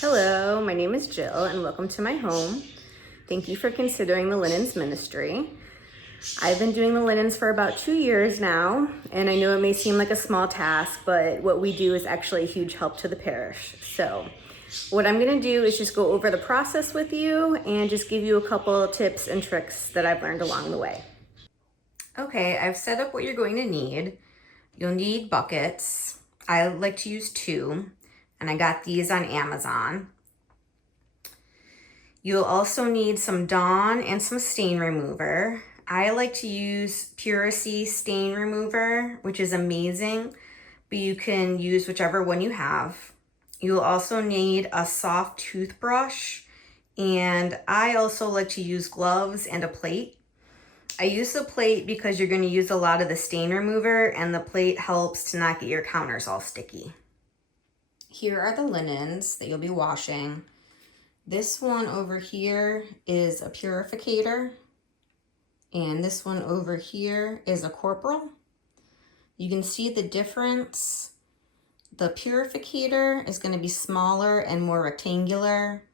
Hello, my name is Jill and welcome to my home. Thank you for considering the linens ministry. I've been doing the linens for about 2 years now, and I know it may seem like a small task, but what we do is actually a huge help to the parish. So what I'm gonna do is just go over the process with you and just give you a couple of tips and tricks that I've learned along the way. Okay, I've set up what you're going to need. You'll need buckets. I like to use 2. And I got these on Amazon. You'll also need some Dawn and some stain remover. I like to use Purificators stain remover, which is amazing, but you can use whichever one you have. You'll also need a soft toothbrush, and I also like to use gloves and a plate. I use the plate because you're going to use a lot of the stain remover, and the plate helps to not get your counters all sticky. Here are the linens that you'll be washing. This one over here is a purificator, and this one over here is a corporal. You can see the difference. The purificator is going to be smaller and more rectangular,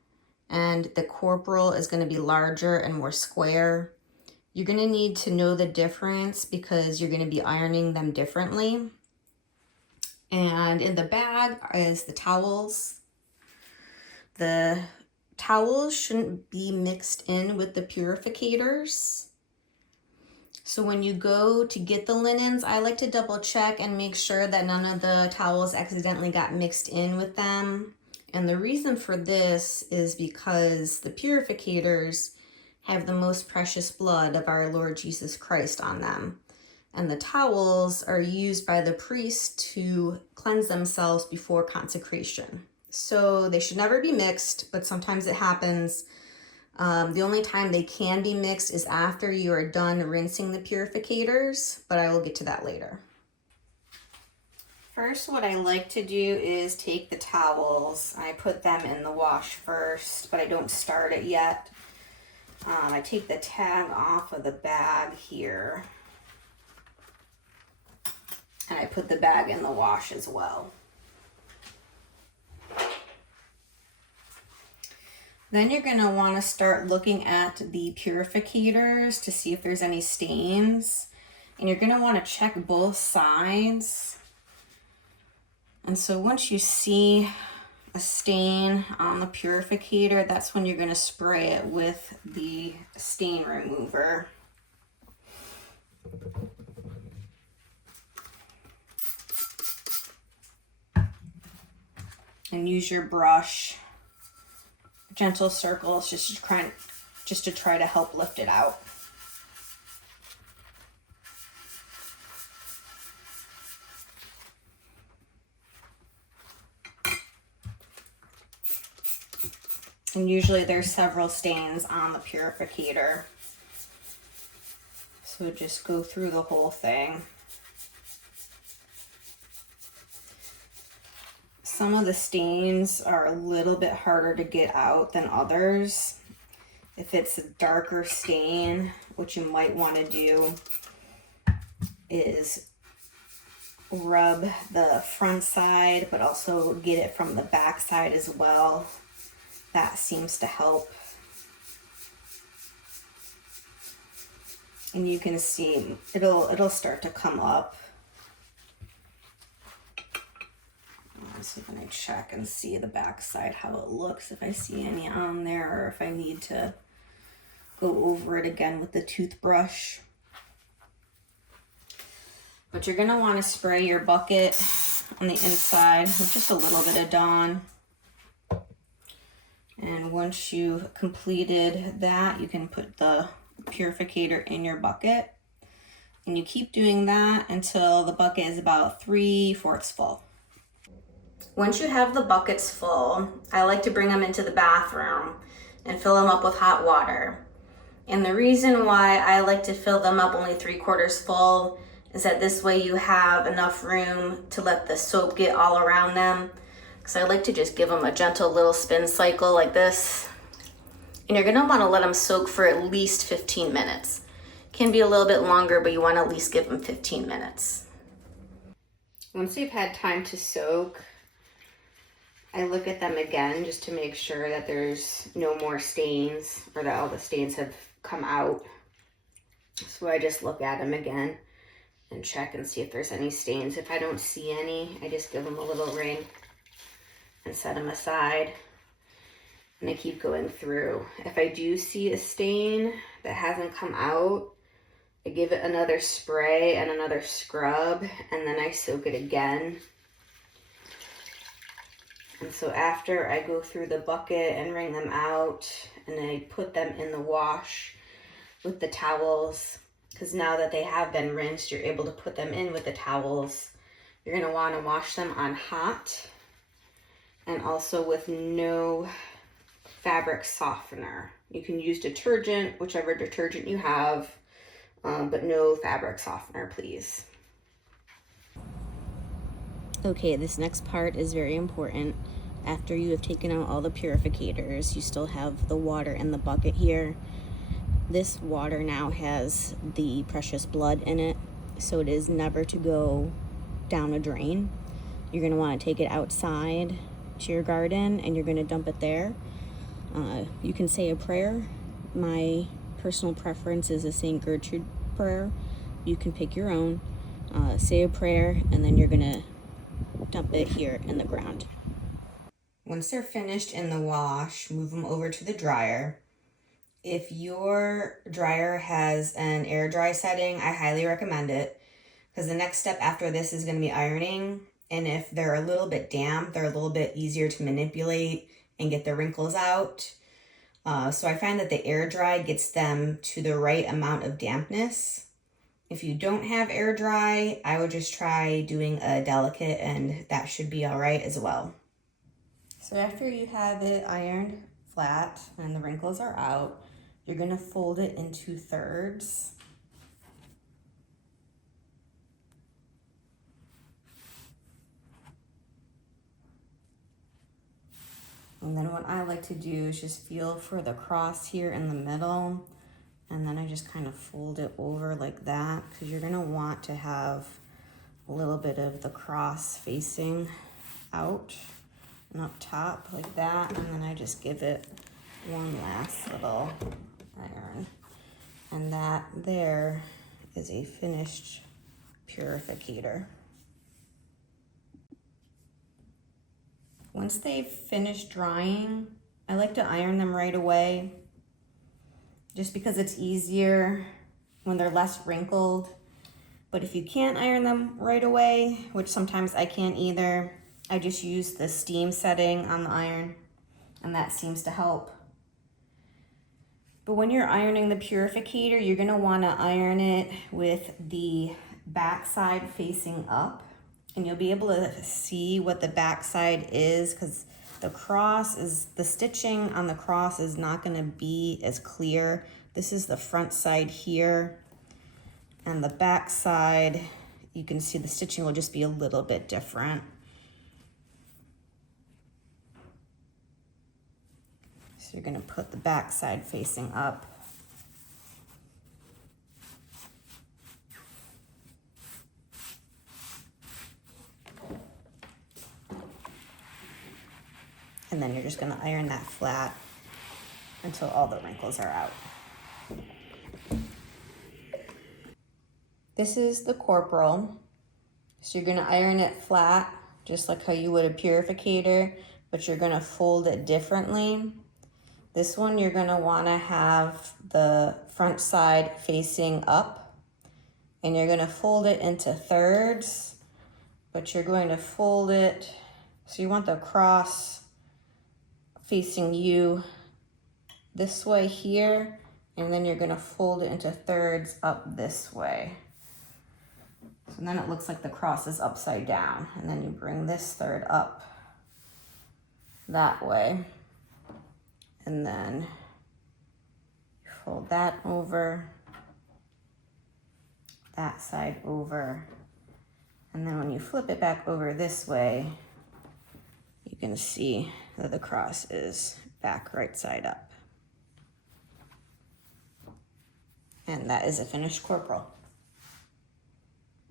and the corporal is going to be larger and more square. You're going to need to know the difference because you're going to be ironing them differently. And in the bag is the towels. The towels shouldn't be mixed in with the purificators. So when you go to get the linens, I like to double check and make sure that none of the towels accidentally got mixed in with them. And the reason for this is because the purificators have the most precious blood of our Lord Jesus Christ on them. And the towels are used by the priest to cleanse themselves before consecration. So they should never be mixed, but sometimes it happens. The only time they can be mixed is after you are done rinsing the purificators, but I will get to that later. First, what I like to do is take the towels. I put them in the wash first, but I don't start it yet. I take the tag off of the bag here. And I put the bag in the wash as well. Then you're going to want to start looking at the purificators to see if there's any stains. And you're going to want to check both sides. And so once you see a stain on the purificator, that's when you're going to spray it with the stain remover. And use your brush, gentle circles, just to try to help lift it out. And usually there's several stains on the purificator, so just go through the whole thing. Some of the stains are a little bit harder to get out than others. If it's a darker stain, what you might want to do is rub the front side, but also get it from the back side as well. That seems to help. And you can see it'll start to come up. So I'm going to check and see the back side, how it looks, if I see any on there, or if I need to go over it again with the toothbrush. But you're going to want to spray your bucket on the inside with just a little bit of Dawn. And once you've completed that, you can put the purificator in your bucket. And you keep doing that until the bucket is about 3/4 full. Once you have the buckets full, I like to bring them into the bathroom and fill them up with hot water. And the reason why I like to fill them up only 3/4 full is that this way you have enough room to let the soap get all around them. Because I like to just give them a gentle little spin cycle like this. And you're going to want to let them soak for at least 15 minutes. Can be a little bit longer, but you want to at least give them 15 minutes. Once they've had time to soak, I look at them again just to make sure that there's no more stains or that all the stains have come out. So I just look at them again and check and see if there's any stains. If I don't see any, I just give them a little ring and set them aside. And I keep going through. If I do see a stain that hasn't come out, I give it another spray and another scrub, and then I soak it again. And so after I go through the bucket and wring them out, and I put them in the wash with the towels, because now that they have been rinsed, you're able to put them in with the towels. You're gonna wanna wash them on hot and also with no fabric softener. You can use detergent, whichever detergent you have, but no fabric softener, please. Okay, this next part is very important. After you have taken out all the purificators, you still have the water in the bucket here. This water now has the precious blood in it, so it is never to go down a drain. You're gonna wanna take it outside to your garden and you're gonna dump it there. You can say a prayer. My personal preference is a St. Gertrude prayer. You can pick your own. Say a prayer, and then you're gonna dump it here in the ground. Once they're finished in the wash, move them over to the dryer. If your dryer has an air dry setting, I highly recommend it, because the next step after this is going to be ironing. And if they're a little bit damp, they're a little bit easier to manipulate and get the wrinkles out. So I find that the air dry gets them to the right amount of dampness. If you don't have air dry, I would just try doing a delicate, and that should be all right as well. So after you have it ironed flat and the wrinkles are out, you're gonna fold it into thirds. And then what I like to do is just feel for the cross here in the middle, and then I just kind of fold it over like that, because you're gonna want to have a little bit of the cross facing out and up top like that. And then I just give it one last little iron. And that there is a finished purificator. Once they've finished drying, I like to iron them right away, just because it's easier when they're less wrinkled. But if you can't iron them right away, which sometimes I can't either, I just use the steam setting on the iron, and that seems to help. But when you're ironing the purificator, you're gonna wanna iron it with the backside facing up, and you'll be able to see what the backside is, because the stitching on the cross is not gonna be as clear. This is the front side here, and the back side, you can see the stitching will just be a little bit different. So you're gonna put the back side facing up. And then you're just gonna iron that flat until all the wrinkles are out. This is the corporal. So you're gonna iron it flat, just like how you would a purificator, but you're gonna fold it differently. This one, you're gonna wanna have the front side facing up, and you're gonna fold it into thirds, but you're going to fold it, so you want the cross facing you this way here, and then you're gonna fold it into thirds up this way. So then it looks like the cross is upside down, and then you bring this third up that way, and then you fold that over, that side over, and then when you flip it back over this way, you can see that the cross is back right side up. And that is a finished corporal.